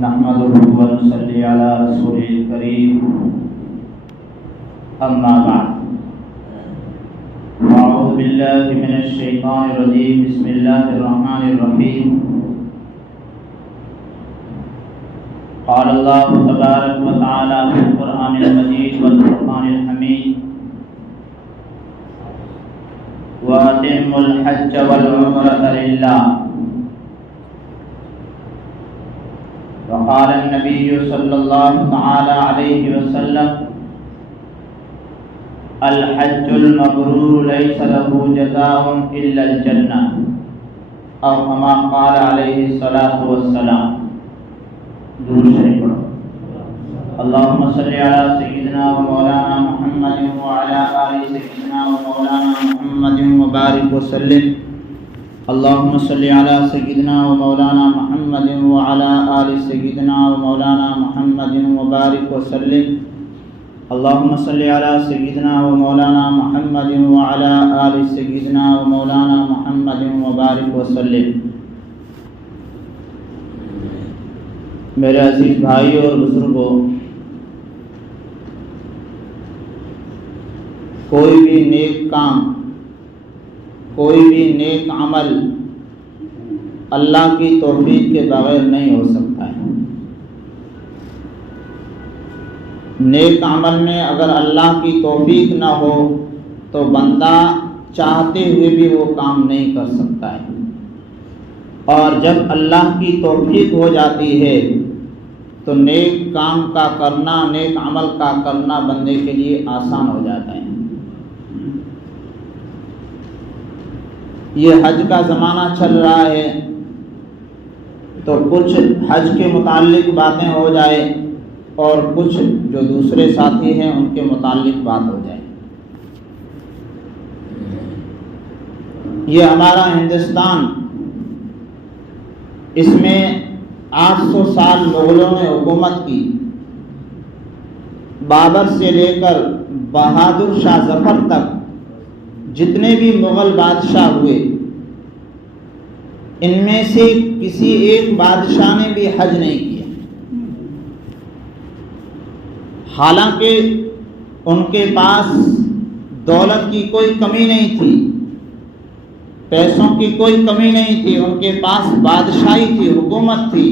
نحمده ونصلي على رسوله الكريم أما بعد أعوذ بالله من الشيطان الرجيم بسم الله الرحمن الرحيم قال الله تبارك وتعالى في القرآن المجيد والفرقان الحميد وأتموا الحج والعمرة لله وقال النبي صلى الله تعالى عليه وسلم الحج المبرور ليس له جزاء إلا الجنة أو كما قال عليه الصلاة والسلام. درود شریف پڑھو. اللهم صل على سيدنا ومولانا محمد وعلى آل سيدنا ومولانا محمد وبارك وسلم. اللهم صل على سيدنا ومولانا محمد وعلى آل سيدنا ومولانا محمد وبارك وسلم. اللهم صل على سيدنا ومولانا محمد وعلى آل سيدنا ومولانا محمد وبارك وسلم. میرے عزیز بھائیوں اور بزرگوں، کوئی بھی نیک کام، کوئی بھی نیک عمل اللہ کی توفیق کے بغیر نہیں ہو سکتا ہے. نیک عمل میں اگر اللہ کی توفیق نہ ہو تو بندہ چاہتے ہوئے بھی وہ کام نہیں کر سکتا ہے، اور جب اللہ کی توفیق ہو جاتی ہے تو نیک کام کا کرنا، نیک عمل کا کرنا بندے کے لیے آسان ہو جاتا ہے. یہ حج کا زمانہ چل رہا ہے تو کچھ حج کے متعلق باتیں ہو جائے اور کچھ جو دوسرے ساتھی ہیں ان کے متعلق بات ہو جائے. یہ ہمارا ہندوستان، اس میں 800 سال مغلوں نے حکومت کی. بابر سے لے کر بہادر شاہ ظفر تک جتنے بھی مغل بادشاہ ہوئے، ان میں سے کسی ایک بادشاہ نے بھی حج نہیں کیا. حالانکہ ان کے پاس دولت کی کوئی کمی نہیں تھی، پیسوں کی کوئی کمی نہیں تھی، ان کے پاس بادشاہی تھی، حکومت تھی،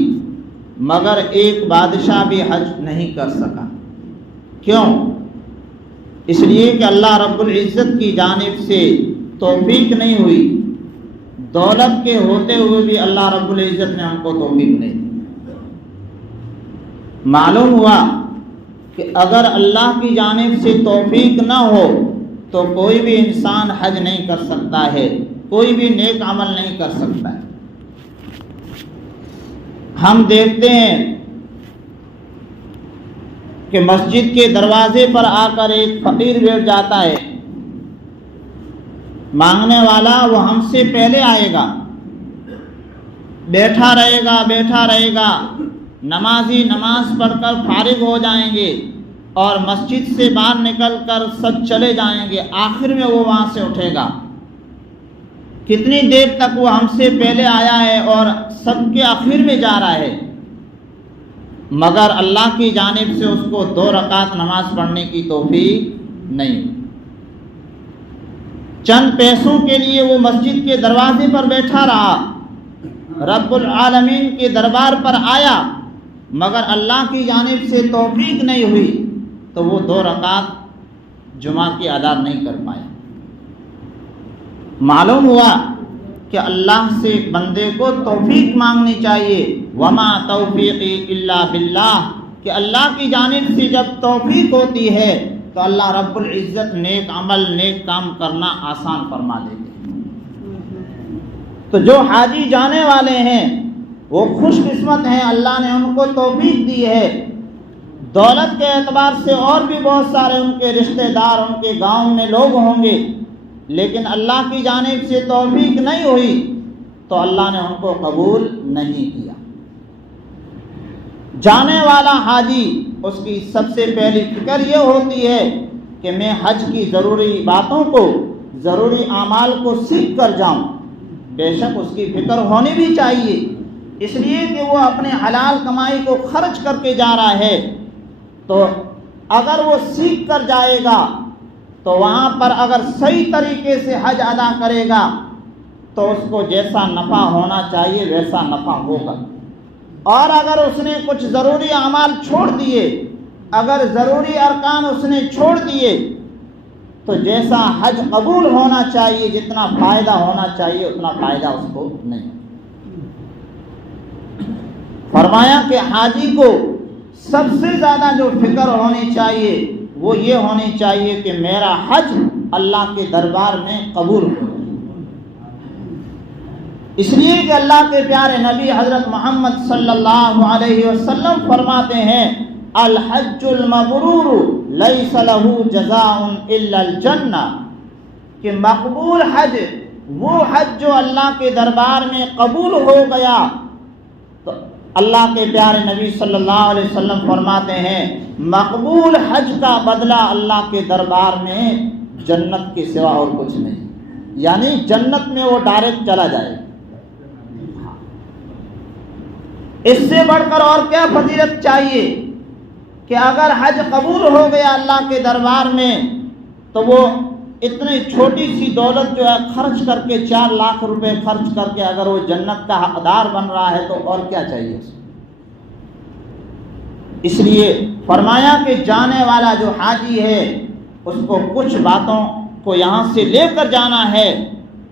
مگر ایک بادشاہ بھی حج نہیں کر سکا. کیوں؟ اس لیے کہ اللہ رب العزت کی جانب سے توفیق نہیں ہوئی. دولت کے ہوتے ہوئے بھی اللہ رب العزت نے ہم کو توفیق نہیں دی. معلوم ہوا کہ اگر اللہ کی جانب سے توفیق نہ ہو تو کوئی بھی انسان حج نہیں کر سکتا ہے، کوئی بھی نیک عمل نہیں کر سکتا ہے. ہم دیکھتے ہیں کہ مسجد کے دروازے پر آ کر ایک فقیر بیٹھ جاتا ہے. مانگنے والا وہ ہم سے پہلے آئے گا، بیٹھا رہے گا. نمازی نماز پڑھ کر فارغ ہو جائیں گے اور مسجد سے باہر نکل کر سب چلے جائیں گے. آخر میں وہ وہاں سے اٹھے گا. کتنی دیر تک وہ ہم سے پہلے آیا ہے اور سب کے آخر میں جا رہا ہے، مگر اللہ کی جانب سے اس کو 2 رکعت نماز پڑھنے کی توفیق نہیں. چند پیسوں کے لیے وہ مسجد کے دروازے پر بیٹھا رہا، رب العالمین کے دربار پر آیا، مگر اللہ کی جانب سے توفیق نہیں ہوئی تو وہ 2 رکعت جمعہ کی ادا نہیں کر پایا. معلوم ہوا کہ اللہ سے بندے کو توفیق مانگنی چاہیے. وما توفیقی الا باللہ، کہ اللہ کی جانب سے جب توفیق ہوتی ہے تو اللہ رب العزت نیک عمل، نیک کام کرنا آسان فرما دیتے ہیں. تو جو حاجی جانے والے ہیں وہ خوش قسمت ہیں، اللہ نے ان کو توفیق دی ہے. دولت کے اعتبار سے اور بھی بہت سارے ان کے رشتہ دار، ان کے گاؤں میں لوگ ہوں گے، لیکن اللہ کی جانب سے توفیق نہیں ہوئی تو اللہ نے ان کو قبول نہیں کیا. جانے والا حاجی، اس کی سب سے پہلی فکر یہ ہوتی ہے کہ میں حج کی ضروری باتوں کو، ضروری اعمال کو سیکھ کر جاؤں. بے شک اس کی فکر ہونی بھی چاہیے، اس لیے کہ وہ اپنے حلال کمائی کو خرچ کر کے جا رہا ہے، تو اگر وہ سیکھ کر جائے گا تو وہاں پر اگر صحیح طریقے سے حج ادا کرے گا تو اس کو جیسا نفع ہونا چاہیے ویسا نفع ہوگا۔ اور اگر اس نے کچھ ضروری اعمال چھوڑ دیے، اگر ضروری ارکان اس نے چھوڑ دیے، تو جیسا حج قبول ہونا چاہیے، جتنا فائدہ ہونا چاہیے اتنا فائدہ اس کو نہیں۔ فرمایا کہ حاجی کو سب سے زیادہ جو فکر ہونی چاہیے وہ یہ ہونی چاہیے کہ میرا حج اللہ کے دربار میں قبول ہو۔ اس لیے کہ اللہ کے پیارے نبی حضرت محمد صلی اللہ علیہ وسلم فرماتے ہیں الحج المبرور لیس لہ جزاء الا الجنہ، کہ مقبول حج وہ حج جو اللہ کے دربار میں قبول ہو گیا، تو اللہ کے پیارے نبی صلی اللہ علیہ وسلم فرماتے ہیں مقبول حج کا بدلہ اللہ کے دربار میں جنت کے سوا اور کچھ نہیں، یعنی جنت میں وہ ڈائریکٹ چلا جائے۔ اس سے بڑھ کر اور کیا فضیلت چاہیے کہ اگر حج قبول ہو گیا اللہ کے دربار میں تو وہ اتنی چھوٹی سی دولت جو ہے خرچ کر کے 4 لاکھ روپے خرچ کر کے اگر وہ جنت کا حقدار بن رہا ہے تو اور کیا چاہیے اسے۔ اس لیے فرمایا کہ جانے والا جو حاجی ہے اس کو کچھ باتوں کو یہاں سے لے کر جانا ہے،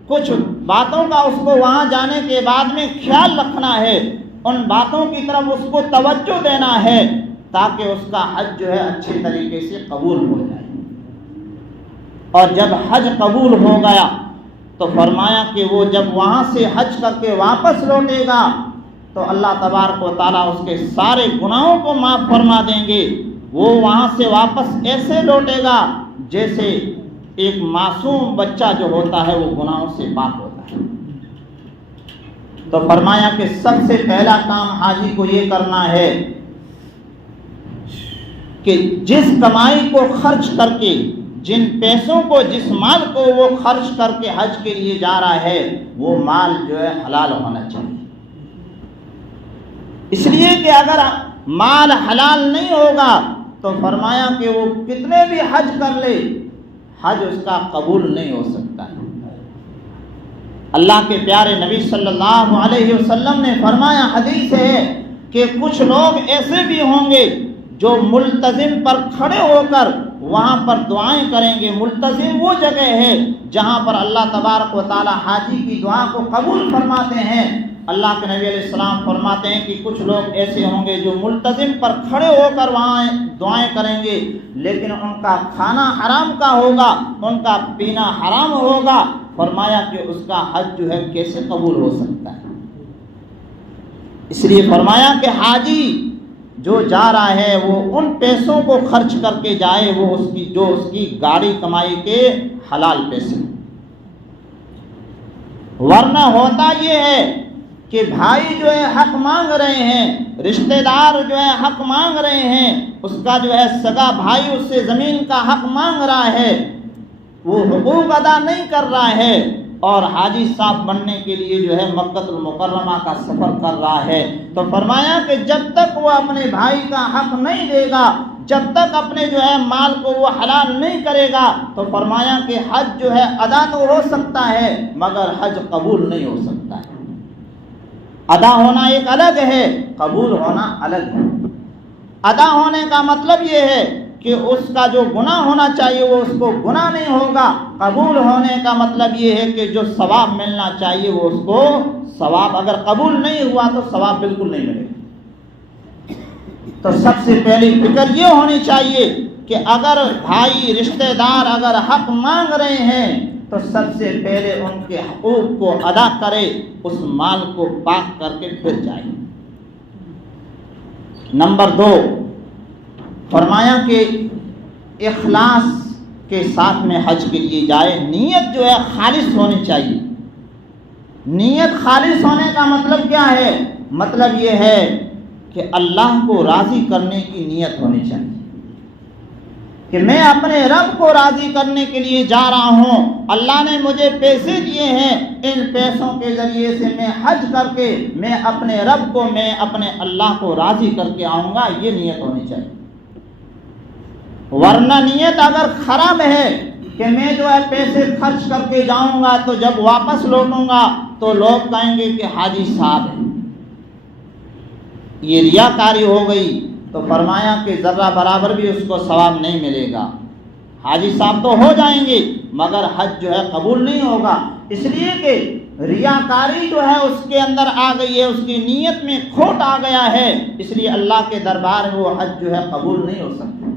کچھ باتوں کا اس کو وہاں جانے کے بعد میں خیال رکھنا ہے، ان باتوں کی طرف اس کو توجہ دینا ہے تاکہ اس کا حج جو ہے اچھے طریقے سے قبول ہو جائے۔ اور جب حج قبول ہو گیا تو فرمایا کہ وہ جب وہاں سے حج کر کے واپس لوٹے گا تو اللہ تبارک و تعالیٰ اس کے سارے گناہوں کو معاف فرما دیں گے۔ وہ وہاں سے واپس ایسے لوٹے گا جیسے ایک معصوم بچہ جو ہوتا ہے وہ گناہوں سے پاک ہوتا ہے۔ تو فرمایا کہ سب سے پہلا کام حاجی کو یہ کرنا ہے کہ جس کمائی کو خرچ کر کے، جن پیسوں کو، جس مال کو وہ خرچ کر کے حج کے لیے جا رہا ہے وہ مال جو ہے حلال ہونا چاہیے۔ اس لیے کہ اگر مال حلال نہیں ہوگا تو فرمایا کہ وہ کتنے بھی حج کر لے حج اس کا قبول نہیں ہو سکتا ہے۔ اللہ کے پیارے نبی صلی اللہ علیہ وسلم نے فرمایا، حدیث ہے کہ کچھ لوگ ایسے بھی ہوں گے جو ملتزم پر کھڑے ہو کر وہاں پر دعائیں کریں گے۔ ملتزم وہ جگہ ہے جہاں پر اللہ تبارک و تعالی حاجی کی دعا کو قبول فرماتے ہیں۔ اللہ کے نبی علیہ السلام فرماتے ہیں کہ کچھ لوگ ایسے ہوں گے جو ملتزم پر کھڑے ہو کر وہاں دعائیں کریں گے، لیکن ان کا کھانا حرام کا ہوگا، ان کا پینا حرام ہوگا۔ فرمایا کہ اس کا حج جو ہے کیسے قبول ہو سکتا ہے۔ اس لیے فرمایا کہ حاجی جو جا رہا ہے وہ ان پیسوں کو خرچ کر کے جائے وہ اس کی گاڑی کمائی کے حلال پیسے، ورنہ ہوتا یہ ہے کہ بھائی جو ہے حق مانگ رہے ہیں، رشتہ دار جو ہے حق مانگ رہے ہیں، اس کا جو ہے سگا بھائی اس سے زمین کا حق مانگ رہا ہے، وہ حقوق ادا نہیں کر رہا ہے، اور حاجی صاحب بننے کے لیے جو ہے مکہ المکرمہ کا سفر کر رہا ہے۔ تو فرمایا کہ جب تک وہ اپنے بھائی کا حق نہیں دے گا، جب تک اپنے جو ہے مال کو وہ حلال نہیں کرے گا، تو فرمایا کہ حج جو ہے ادا تو ہو سکتا ہے مگر حج قبول نہیں ہو سکتا ہے۔ ادا ہونا ایک الگ ہے، قبول ہونا الگ ہے۔ ادا ہونے کا مطلب یہ ہے کہ اس کا جو گناہ ہونا چاہیے وہ اس کو گناہ نہیں ہوگا، قبول ہونے کا مطلب یہ ہے کہ جو ثواب ملنا چاہیے وہ اس کو ثواب، اگر قبول نہیں ہوا تو ثواب بالکل نہیں ملے گا۔ تو سب سے پہلی فکر یہ ہونی چاہیے کہ اگر بھائی رشتہ دار اگر حق مانگ رہے ہیں تو سب سے پہلے ان کے حقوق کو ادا کرے، اس مال کو پاک کر کے پھر جائے۔ نمبر 2 فرمایا کہ اخلاص کے ساتھ میں حج کے لیے جائے، نیت جو ہے خالص ہونی چاہیے۔ نیت خالص ہونے کا مطلب کیا ہے؟ مطلب یہ ہے کہ اللہ کو راضی کرنے کی نیت ہونی چاہیے۔ کہ میں اپنے رب کو راضی کرنے کے لیے جا رہا ہوں، اللہ نے مجھے پیسے دیے ہیں، ان پیسوں کے ذریعے سے میں حج کر کے میں اپنے رب کو، میں اپنے اللہ کو راضی کر کے آؤں گا، یہ نیت ہونی چاہیے۔ ورنہ نیت اگر خراب ہے کہ میں جو ہے پیسے خرچ کر کے جاؤں گا تو جب واپس لوٹوں گا تو لوگ کہیں گے کہ حاجی صاحب ہے، یہ ریاکاری ہو گئی، تو فرمایا کہ ذرہ برابر بھی اس کو ثواب نہیں ملے گا۔ حاجی صاحب تو ہو جائیں گے مگر حج جو ہے قبول نہیں ہوگا، اس لیے کہ ریاکاری جو ہے اس کے اندر آ گئی ہے، اس کی نیت میں کھوٹ آ گیا ہے، اس لیے اللہ کے دربار میں وہ حج جو ہے قبول نہیں ہو سکتا۔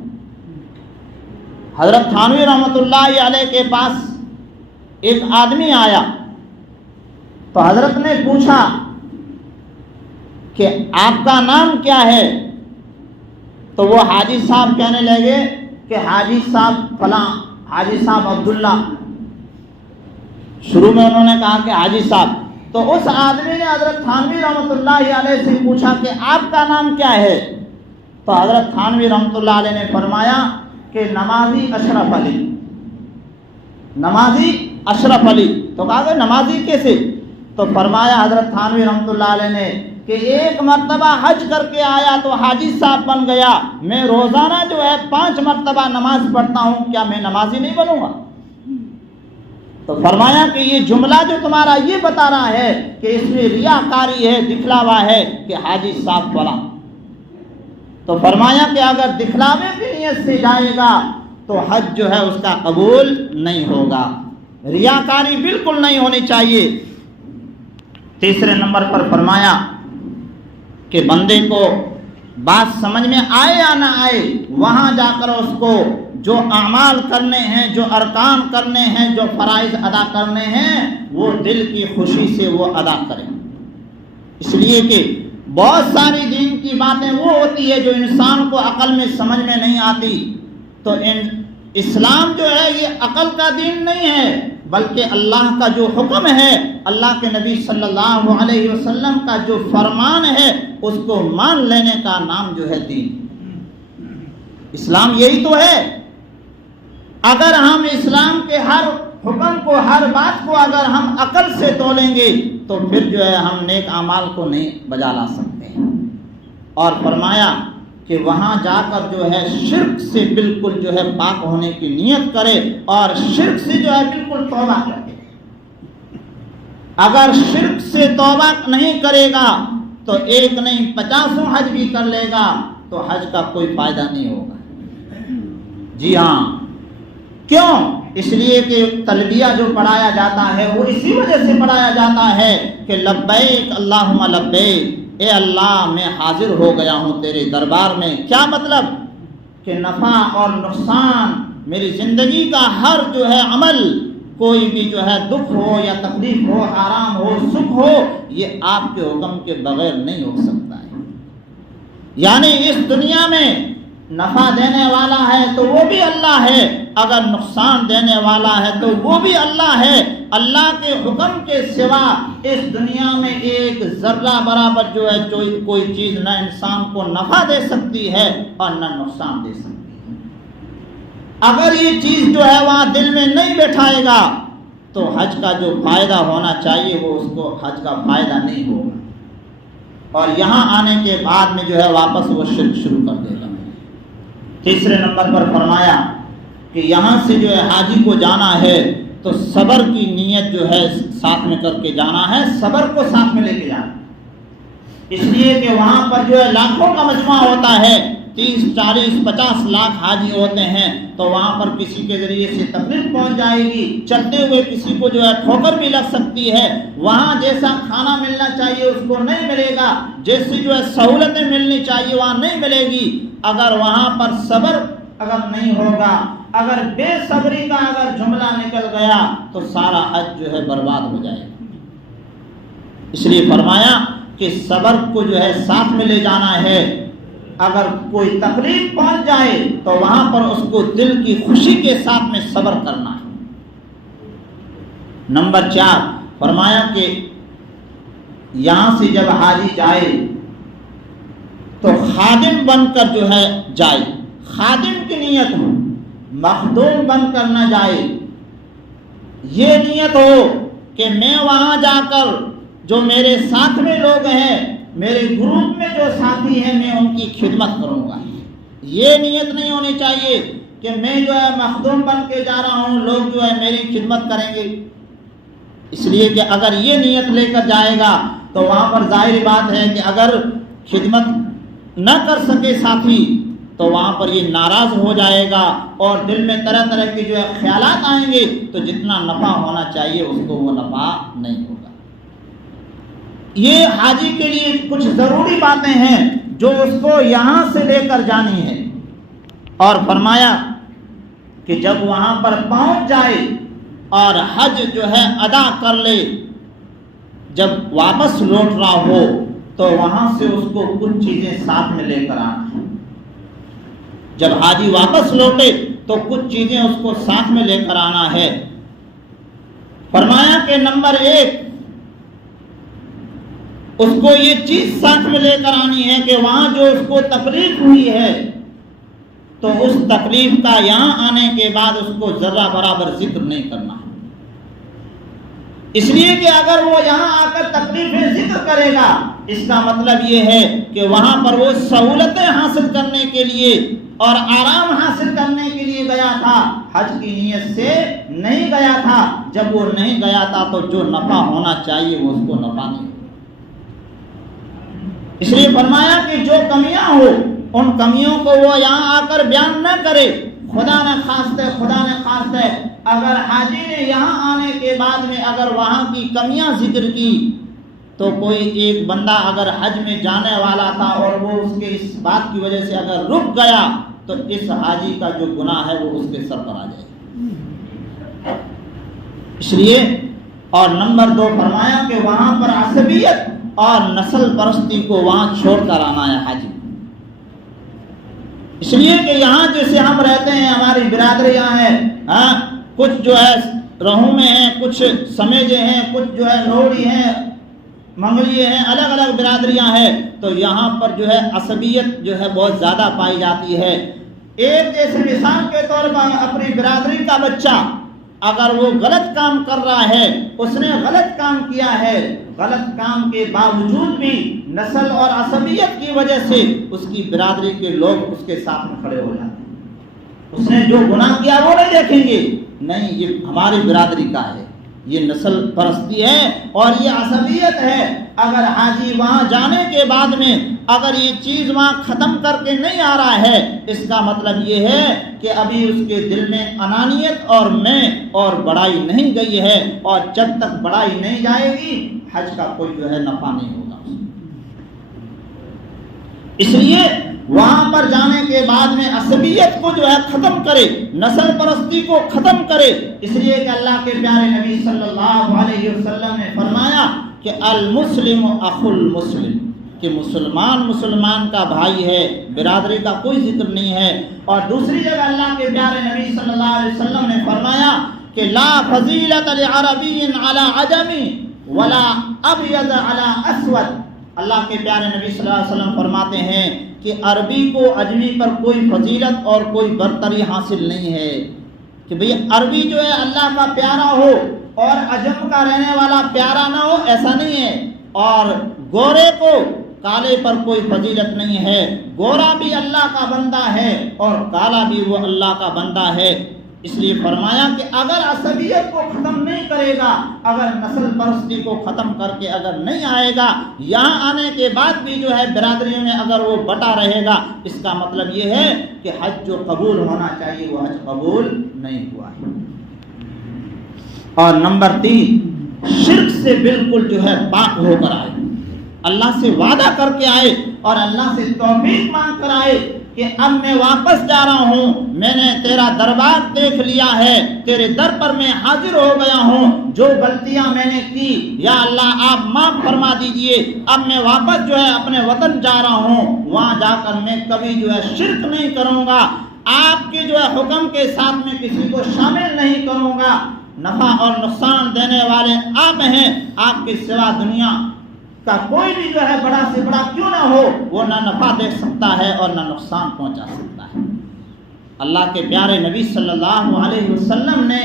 حضرت تھانوی رحمۃ اللہ علیہ کے پاس ایک آدمی آیا تو حضرت نے پوچھا کہ آپ کا نام کیا ہے؟ تو وہ حاجی صاحب کہنے لگے کہ حاجی صاحب فلاں، حاجی صاحب عبداللہ۔ شروع میں انہوں نے کہا کہ حاجی صاحب، تو اس آدمی نے حضرت تھانوی رحمۃ اللہ علیہ سے پوچھا کہ آپ کا نام کیا ہے؟ تو حضرت تھانوی رحمۃ اللہ علیہ نے فرمایا کہ نمازی اشرف علی، نمازی اشرف علی۔ تو کہا کہ نمازی کیسے؟ تو فرمایا حضرت تھانوی رحمۃ اللہ علیہ نے کہ ایک مرتبہ حج کر کے آیا تو حاجی صاحب بن گیا، میں روزانہ جو ہے 5 مرتبہ نماز پڑھتا ہوں، کیا میں نمازی نہیں بنوں گا؟ تو فرمایا کہ یہ جملہ جو تمہارا یہ بتا رہا ہے کہ اس میں ریاکاری ہے، دکھلاوا ہے کہ حاجی صاحب فلاں۔ تو فرمایا کہ اگر دکھلاوے کی نیت سے جائے گا تو حج جو ہے اس کا قبول نہیں ہوگا، ریاکاری بالکل نہیں ہونی چاہیے۔ تیسرے نمبر پر فرمایا کہ بندے کو بات سمجھ میں آئے یا نہ آئے، وہاں جا کر اس کو جو اعمال کرنے ہیں، جو ارکان کرنے ہیں، جو فرائض ادا کرنے ہیں، وہ دل کی خوشی سے وہ ادا کرے۔ اس لیے کہ بہت ساری دین کی باتیں وہ ہوتی ہے جو انسان کو عقل میں سمجھ میں نہیں آتی، تو اسلام جو ہے یہ عقل کا دین نہیں ہے، بلکہ اللہ کا جو حکم ہے، اللہ کے نبی صلی اللہ علیہ وسلم کا جو فرمان ہے، اس کو مان لینے کا نام جو ہے دین۔ اسلام یہی تو ہے۔ اگر ہم اسلام کے ہر حکم کو، ہر بات کو اگر ہم عقل سے تولیں گے تو پھر جو ہے ہم نیک اعمال کو نہیں بجا لا سکتے ہیں۔ اور فرمایا کہ وہاں جا کر جو ہے شرک سے بالکل جو ہے پاک ہونے کی نیت کرے، اور شرک سے جو ہے بالکل توبہ کرے۔ اگر شرک سے توبہ نہیں کرے گا تو ایک نہیں 50 حج بھی کر لے گا تو حج کا کوئی فائدہ نہیں ہوگا۔ جی ہاں، کیوں؟ اس لیے کہ تلبیہ جو پڑھایا جاتا ہے وہ اسی وجہ سے پڑھایا جاتا ہے کہ لبیک اللہم لبیک، اے اللہ میں حاضر ہو گیا ہوں تیرے دربار میں۔ کیا مطلب؟ کہ نفع اور نقصان، میری زندگی کا ہر جو ہے عمل، کوئی بھی جو ہے دکھ ہو یا تکلیف ہو، آرام ہو، سکھ ہو، یہ آپ کے حکم کے بغیر نہیں ہو سکتا ہے۔ یعنی اس دنیا میں نفع دینے والا ہے تو وہ بھی اللہ ہے، اگر نقصان دینے والا ہے تو وہ بھی اللہ ہے۔ اللہ کے حکم کے سوا اس دنیا میں ایک ذرہ برابر جو ہے کوئی چیز نہ انسان کو نفع دے سکتی ہے اور نہ نقصان دے سکتی ہے۔ اگر یہ چیز جو ہے وہاں دل میں نہیں بیٹھائے گا تو حج کا جو فائدہ ہونا چاہیے وہ اس کو حج کا فائدہ نہیں ہوگا، اور یہاں آنے کے بعد میں جو ہے واپس وہ شرک شروع کر دے گا۔ تیسرے نمبر پر فرمایا کہ یہاں سے جو ہے حاجی کو جانا ہے تو صبر کی نیت جو ہے ساتھ میں کر کے جانا ہے، صبر کو ساتھ میں لے کے جانا، اس لیے کہ وہاں پر جو ہے لاکھوں کا مجمع ہوتا ہے، 30 40 50 لاکھ حاجی ہوتے ہیں، تو وہاں پر کسی کے ذریعے سے تکلیف پہنچ جائے گی، چلتے ہوئے کسی کو جو ہے ٹھوکر بھی لگ سکتی ہے، وہاں جیسا کھانا ملنا چاہیے اس کو نہیں ملے گا، جیسی جو ہے سہولتیں ملنی چاہیے وہاں نہیں ملے گی۔ اگر وہاں پر صبر اگر نہیں ہوگا، اگر بے صبری کا اگر جملہ نکل گیا تو سارا حج جو ہے برباد ہو جائے گا۔ اس لیے فرمایا کہ صبر کو جو ہے ساتھ میں لے جانا ہے، اگر کوئی تکلیف پہنچ جائے تو وہاں پر اس کو دل کی خوشی کے ساتھ میں صبر کرنا ہے۔ نمبر 4 فرمایا کہ یہاں سے جب حاجی جائے تو خادم بن کر جو ہے جائے، خادم کی نیت ہو، مخدوم بن کر نہ جائے، یہ نیت ہو کہ میں وہاں جا کر جو میرے ساتھ میں لوگ ہیں، میرے گروپ میں جو ساتھی ہیں، میں ان کی خدمت کروں گا۔ یہ نیت نہیں ہونی چاہیے کہ میں جو ہے مخدوم بن کے جا رہا ہوں، لوگ جو ہے میری خدمت کریں گے۔ اس لیے کہ اگر یہ نیت لے کر جائے گا تو وہاں پر ظاہری بات ہے کہ اگر خدمت نہ کر سکے ساتھی تو وہاں پر یہ ناراض ہو جائے گا اور دل میں طرح طرح کے جو ہے خیالات آئیں گے، تو جتنا نفع ہونا چاہیے اس کو وہ نفع نہیں ہوگا۔ یہ حاجی کے لیے کچھ ضروری باتیں ہیں جو اس کو یہاں سے لے کر جانی ہے، اور فرمایا کہ جب وہاں پر پہنچ جائے اور حج جو ہے ادا کر لے، جب واپس لوٹ رہا ہو تو وہاں سے اس کو کچھ چیزیں ساتھ میں لے کر آنا ہے۔ جب حاجی واپس لوٹے تو کچھ چیزیں اس کو ساتھ میں لے کر آنا ہے۔ فرمایا کہ نمبر 1، اس کو یہ چیز ساتھ میں لے کر آنی ہے کہ وہاں جو اس کو تکلیف ہوئی ہے تو اس تکلیف کا یہاں آنے کے بعد اس کو ذرہ برابر ذکر نہیں کرنا ہے۔ اس لیے کہ اگر وہ یہاں آ کر تکلیفیں ذکر کرے گا، اس کا مطلب یہ ہے کہ وہاں پر وہ سہولتیں حاصل کرنے کے لیے اور آرام حاصل کرنے کے لیے گیا تھا، حج کی نیت سے نہیں گیا تھا۔ جب وہ نہیں گیا تھا تو جو نفع ہونا چاہیے وہ اس کو نفع نہیں۔ اس لیے فرمایا کہ جو کمیاں ہو ان کمیوں کو وہ یہاں آ کر بیان نہ کرے۔ خدا نہ خواستہ اگر حاجی نے یہاں آنے کے بعد میں اگر وہاں کی کمیاں ذکر کی تو کوئی ایک بندہ اگر حج میں جانے والا تھا اور وہ اس کے اس بات کی وجہ سے اگر رک گیا تو اس حاجی کا جو گناہ ہے وہ اس کے سر پر آ جائے۔ اس لیے اور نمبر 2 فرمایا کہ وہاں پر عصبیت اور نسل پرستی کو وہاں چھوڑ کر آنا ہے حاجی۔ اس لیے کہ یہاں جیسے ہم رہتے ہیں، ہماری برادریاں ہیں، کچھ جو ہے رہومے ہیں، کچھ سمیجے ہیں، کچھ جو ہے لوڑی ہیں، منگلیے ہیں، الگ الگ برادریاں ہیں، تو یہاں پر جو ہے عصبیت جو ہے بہت زیادہ پائی جاتی ہے۔ ایک جیسے مثال کے طور پر اپنی برادری کا بچہ اگر وہ غلط کام کر رہا ہے، اس نے غلط کام کیا ہے، غلط کام کے باوجود بھی نسل اور عصبیت کی وجہ سے اس کی برادری کے لوگ اس کے ساتھ میں کھڑے ہو جاتے ہیں۔ اس نے جو گناہ کیا وہ نہیں دیکھیں گے، نہیں یہ ہماری برادری کا ہے، یہ نسل پرستی ہے اور یہ عصبیت ہے۔ اگر حاجی وہاں جانے کے بعد میں اگر یہ چیز وہاں ختم کر کے نہیں آ رہا ہے، اس کا مطلب یہ ہے کہ ابھی اس کے دل میں انانیت اور میں اور بڑائی نہیں گئی ہے، اور جب تک بڑائی نہیں جائے گی حج کا کوئی جو ہے نفع نہیں ہوگا۔ اس لیے وہاں پر جانے کے بعد میں عصبیت کو جو ہے ختم کرے، نسل پرستی کو ختم کرے۔ اس لیے کہ اللہ کے پیارے نبی صلی اللہ علیہ وسلم نے فرمایا کہ المسلم اخو المسلم، کہ مسلمان کا بھائی ہے، برادری کا کوئی ذکر نہیں ہے۔ اور دوسری جگہ اللہ کے پیارے نبی صلی اللہ علیہ وسلم نے فرمایا کہ لا فضیلت لعربی علی عجمی ولا ابیض علی اسود۔ اللہ کے پیارے نبی صلی اللہ علیہ وسلم فرماتے ہیں کہ عربی کو عجمی پر کوئی فضیلت اور کوئی برتری حاصل نہیں ہے، کہ بھئی عربی جو ہے اللہ کا پیارا ہو اور عجم کا رہنے والا پیارا نہ ہو، ایسا نہیں ہے۔ اور گورے کو کالے پر کوئی فضیلت نہیں ہے، گورا بھی اللہ کا بندہ ہے اور کالا بھی وہ اللہ کا بندہ ہے۔ اس لیے فرمایا کہ اگر عصبیت کو ختم نہیں کرے گا، اگر نسل پرستی کو ختم کر کے اگر نہیں آئے گا، یہاں آنے کے بعد بھی جو ہے برادریوں میں اگر وہ بٹا رہے گا، اس کا مطلب یہ ہے کہ حج جو قبول ہونا چاہیے وہ حج قبول نہیں ہوا ہے۔ اور نمبر 3، شرک سے بالکل جو ہے پاک ہو کر آئے، اللہ سے وعدہ کر کے آئے اور اللہ سے توفیق مانگ کر آئے کہ اب میں واپس جا رہا ہوں، میں نے تیرا دربار دیکھ لیا ہے، تیرے در پر میں حاضر ہو گیا ہوں، جو غلطیاں میں نے کی یا اللہ آپ معاف فرما دیجئے، اب میں واپس جو ہے اپنے وطن جا رہا ہوں، وہاں جا کر میں کبھی جو ہے شرک نہیں کروں گا، آپ کے جو ہے حکم کے ساتھ میں کسی کو شامل نہیں کروں گا، نفع اور نقصان دینے والے آپ ہیں، آپ کے سوا دنیا کا کوئی بھی جو ہے بڑا سے بڑا کیوں نہ ہو، وہ نہ نفع دے سکتا ہے اور نہ نقصان پہنچا سکتا ہے۔ اللہ کے پیارے نبی صلی اللہ علیہ وسلم نے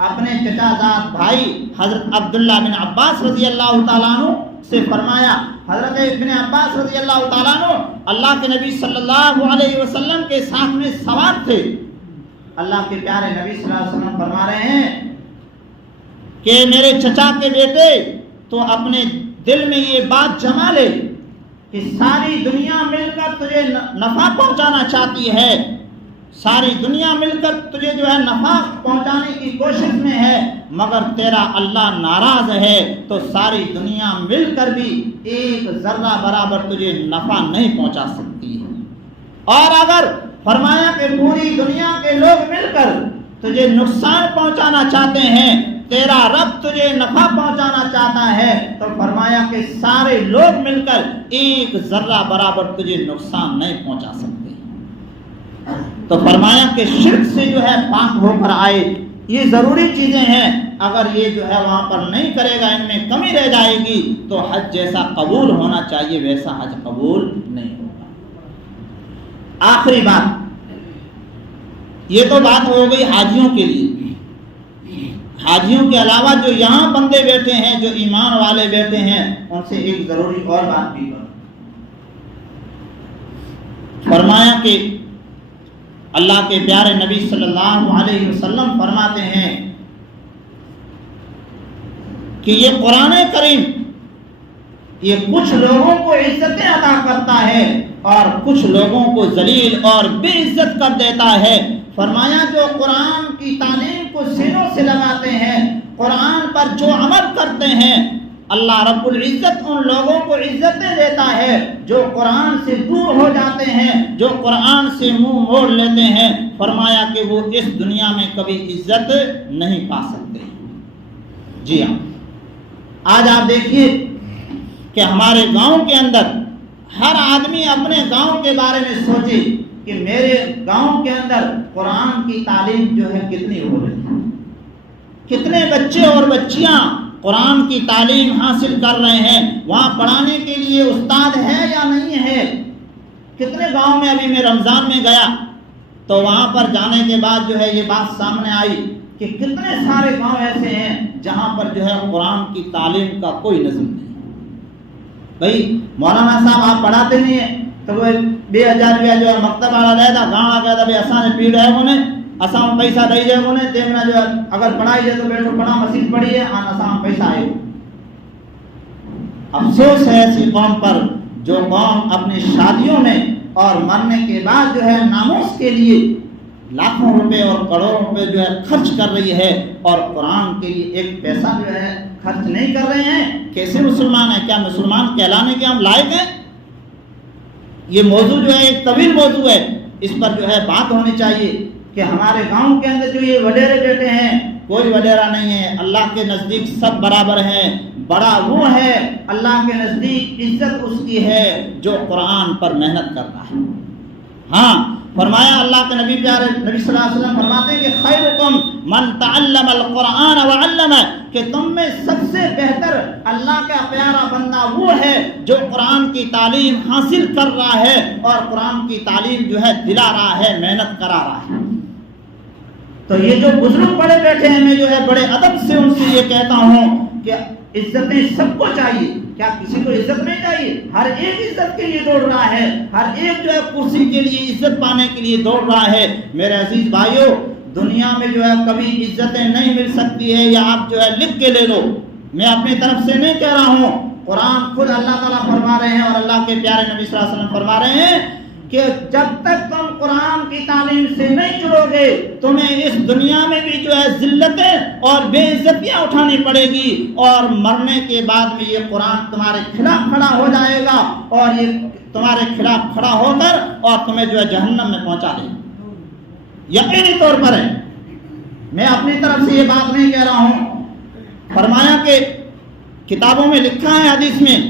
اپنے چچا زاد بھائی حضرت عبداللہ بن عباس رضی اللہ تعالیٰ عنہ سے فرمایا. حضرت ابن عباس رضی اللہ تعالیٰ عنہ اللہ کے نبی صلی اللہ علیہ وسلم کے ساتھ میں سوار تھے. اللہ کے پیارے نبی صلی اللہ علیہ وسلم فرما رہے ہیں کہ میرے چچا کے بیٹے تو اپنے دل میں یہ بات جما لے کہ ساری دنیا مل کر تجھے نفع پہنچانا چاہتی ہے، ساری دنیا مل کر تجھے جو ہے نفع پہنچانے کی کوشش میں ہے، مگر تیرا اللہ ناراض ہے تو ساری دنیا مل کر بھی ایک ذرہ برابر تجھے نفع نہیں پہنچا سکتی ہے. اور اگر فرمایا کہ پوری دنیا کے لوگ مل کر تجھے نقصان پہنچانا چاہتے ہیں، تیرا رب تجھے نفع پہنچانا چاہتا ہے، تو فرمایا کہ سارے لوگ مل کر ایک ذرہ برابر تجھے نقصان نہیں پہنچا سکتے. تو فرمایا کہ شرک سے جو ہے پاک ہو کر آئے. یہ ضروری چیزیں ہیں، اگر یہ جو ہے وہاں پر نہیں کرے گا، ان میں کمی رہ جائے گی تو حج جیسا قبول ہونا چاہیے ویسا حج قبول نہیں ہوگا. آخری بات، یہ تو بات ہو گئی حاجیوں کے لیے. حاجیوں کے علاوہ جو یہاں بندے بیٹھے ہیں، جو ایمان والے بیٹھے ہیں، ان سے ایک ضروری اور بات بھی کرو. فرمایا کہ اللہ کے پیارے نبی صلی اللہ علیہ وسلم فرماتے ہیں کہ یہ قرآن کریم یہ کچھ لوگوں کو عزتیں عطا کرتا ہے اور کچھ لوگوں کو ذلیل اور بے عزت کر دیتا ہے. فرمایا جو قرآن کی تعلیم کو سینوں سے لگاتے ہیں، قرآن پر جو عمل کرتے ہیں، اللہ رب العزت ان لوگوں کو عزتیں دیتا ہے. جو قرآن سے دور ہو جاتے ہیں، جو قرآن سے منہ موڑ لیتے ہیں، فرمایا کہ وہ اس دنیا میں کبھی عزت نہیں پا سکتے. جی ہاں، آج آپ دیکھیے کہ ہمارے گاؤں کے اندر ہر آدمی اپنے گاؤں کے بارے میں سوچے کہ میرے گاؤں کے اندر قرآن کی تعلیم جو ہے کتنی ہو رہی ہے، کتنے بچے اور بچیاں قرآن کی تعلیم حاصل کر رہے ہیں. وہاں پڑھانے کے لیے استاد ہے یا نہیں ہے؟ کتنے گاؤں میں ابھی میں رمضان میں گیا تو وہاں پر جانے کے بعد جو ہے یہ بات سامنے آئی کہ کتنے سارے گاؤں ایسے ہیں جہاں پر جو ہے قرآن کی تعلیم کا کوئی نظم نہیں. بھائی مولانا صاحب آپ پڑھاتے نہیں ہیں تو وہ 2000 روپیہ جو ہے مکتب والا لے تھا گاؤں آ گیا تھا بھائی اساں نے پیڑ ہے انہیں اساں پیسہ دے جائے انہیں دیکھنا جو ہے اگر پڑھائی جائے تو بیٹھو پڑھا مسجد پڑھی ہے آن اساں پیسہ آئے. افسوس ہے ایسی قوم پر جو قوم اپنی شادیوں میں اور مرنے کے بعد جو ہے ناموس کے لیے لاکھوں روپے اور کروڑوں روپے جو ہے خرچ کر رہی ہے اور قرآن کے لیے ایک پیسہ جو ہے خرچ نہیں کر رہے ہیں. کیسے مسلمان ہیں؟ کیا مسلمان کہلانے کے ہم لائق ہیں؟ یہ موضوع جو ہے ایک طویل موضوع ہے، اس پر جو ہے بات ہونی چاہیے کہ ہمارے گاؤں کے اندر جو یہ وڈیرے بیٹھے ہیں، کوئی وڈیرا نہیں ہے. اللہ کے نزدیک سب برابر ہیں. بڑا وہ ہے اللہ کے نزدیک عزت اس کی ہے جو قرآن پر محنت کر رہا ہے. ہاں فرمایا اللہ کے نبی پیارے نبی صلی اللہ علیہ وسلم فرماتے ہیں کہ خیرکم من تعلم القرآن وعلمہ، کہ تم میں سب سے بہتر اللہ کا پیارا بندہ وہ ہے جو قرآن کی تعلیم حاصل کر رہا ہے اور قرآن کی تعلیم جو ہے دلا رہا ہے، محنت کرا رہا ہے. تو یہ جو بزرگ بڑے بیٹھے ہیں، میں جو ہے بڑے ادب سے ان سے یہ کہتا ہوں کہ عزتیں سب کو چاہیے. کیا کسی کو عزت نہیں چاہیے؟ ہر ایک عزت کے لیے دوڑ رہا ہے، ہر ایک جو ہے کرسی کے لیے عزت پانے کے لیے دوڑ رہا ہے. میرے عزیز بھائیوں، دنیا میں جو ہے کبھی عزتیں نہیں مل سکتی ہے، یا آپ جو ہے لکھ کے لے لو. میں اپنی طرف سے نہیں کہہ رہا ہوں، قرآن خود اللہ تعالیٰ فرما رہے ہیں اور اللہ کے پیارے نبی صلی اللہ علیہ وسلم فرما رہے ہیں کہ جب تک تم قرآن کی تعلیم سے نہیں جڑو گے تمہیں اس دنیا میں بھی جو ہے ذلتیں اور بے عزتیاں اٹھانی پڑے گی، اور مرنے کے بعد میں یہ قرآن تمہارے خلاف کھڑا ہو جائے گا اور یہ تمہارے خلاف کھڑا ہو کر اور تمہیں جو ہے جہنم میں پہنچا دے گا. یقینی طور پر ہے، میں اپنی طرف سے یہ بات نہیں کہہ رہا ہوں. فرمایا کہ کتابوں میں لکھا ہے حدیث میں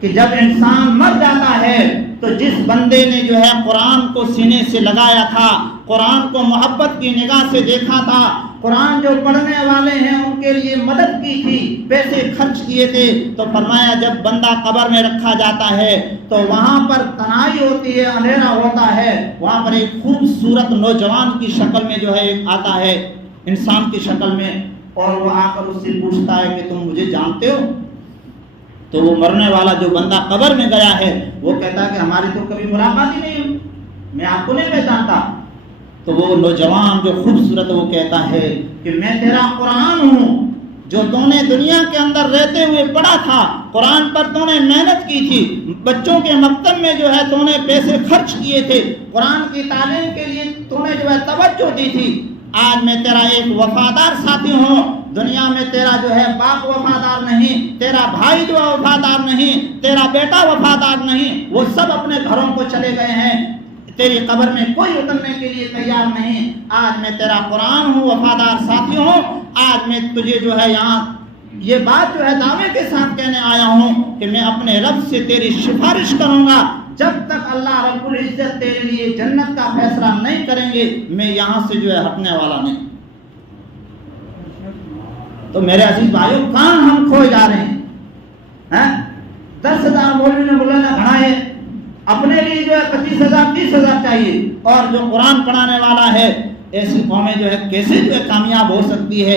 کہ جب انسان مر جاتا ہے تو جس بندے نے جو ہے قرآن کو سینے سے لگایا تھا، قرآن کو محبت کی نگاہ سے دیکھا تھا، قرآن جو پڑھنے والے ہیں ان کے لیے مدد کی تھی، پیسے خرچ کیے تھے، تو فرمایا جب بندہ قبر میں رکھا جاتا ہے تو وہاں پر تنہائی ہوتی ہے، اندھیرا ہوتا ہے، وہاں پر ایک خوبصورت نوجوان کی شکل میں جو ہے ایک آتا ہے، انسان کی شکل میں، اور وہ آ کر اس سے پوچھتا ہے کہ تم مجھے جانتے ہو؟ تو وہ مرنے والا جو بندہ قبر میں گیا ہے وہ کہتا ہے کہ ہماری تو کبھی ملاقات ہی نہیں ہوئی، میں آپ کو نہیں پہچانتا۔ تو وہ نوجوان جو خوبصورت وہ کہتا ہے کہ میں تیرا قرآن ہوں جو تو نے دنیا کے اندر رہتے ہوئے پڑھا تھا، قرآن پر تو نے محنت کی تھی، بچوں کے مکتب میں جو ہے تو نے پیسے خرچ کیے تھے، قرآن کی تعلیم کے لیے تو نے جو ہے توجہ دی تھی۔ آج میں تیرا ایک وفادار ساتھی ہوں، دنیا میں تیرا جو ہے باپ وفادار نہیں، تیرا بھائی جو ہے وفادار نہیں، تیرا بیٹا وفادار نہیں، وہ سب اپنے گھروں کو چلے گئے ہیں، تیری قبر میں کوئی اترنے کے لیے تیار نہیں۔ آج میں تیرا قرآن ہوں، وفادار ساتھی ہوں، آج میں تجھے جو ہے یہاں یہ بات جو ہے دعوے کے ساتھ کہنے آیا ہوں کہ میں اپنے رب سے تیری سفارش کروں گا، جب تک اللہ رب العزت تیرے لیے جنت کا فیصلہ نہیں کریں گے میں یہاں سے جو ہے ہٹنے والا نہیں۔ تو میرے عزیز بھائیوں، کہاں ہم کھوئے جا رہے ہیں؟ 10,000 مولوی نے بلانا گھڑا ہے، اپنے لیے جو ہے 25,000 30,000 چاہیے، اور جو قرآن پڑھانے والا ہے، ایسی قومیں جو ہے کیسے جو ہے کامیاب ہو سکتی ہے؟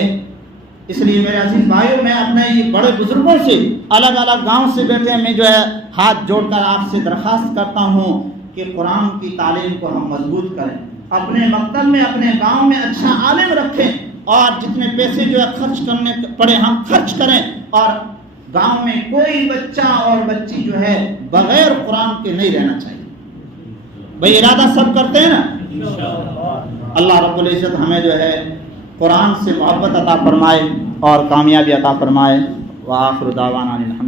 اس لیے میرے عزیز بھائیوں، میں اپنے یہ بڑے بزرگوں سے الگ الگ گاؤں سے بیٹھے میں جو ہے ہاتھ جوڑ کر آپ سے درخواست کرتا ہوں کہ قرآن کی تعلیم کو ہم مضبوط کریں، اپنے مکتب میں اپنے گاؤں میں اچھا عالم رکھیں، اور جتنے پیسے جو ہے خرچ کرنے پڑے ہم خرچ کریں، اور گاؤں میں کوئی بچہ اور بچی جو ہے بغیر قرآن کے نہیں رہنا چاہیے۔ بھئی ارادہ سب کرتے ہیں نا؟ اللہ رب العزت ہمیں جو ہے قرآن سے محبت عطا فرمائے اور کامیابی عطا فرمائے۔ وآخر دعوانا الحمد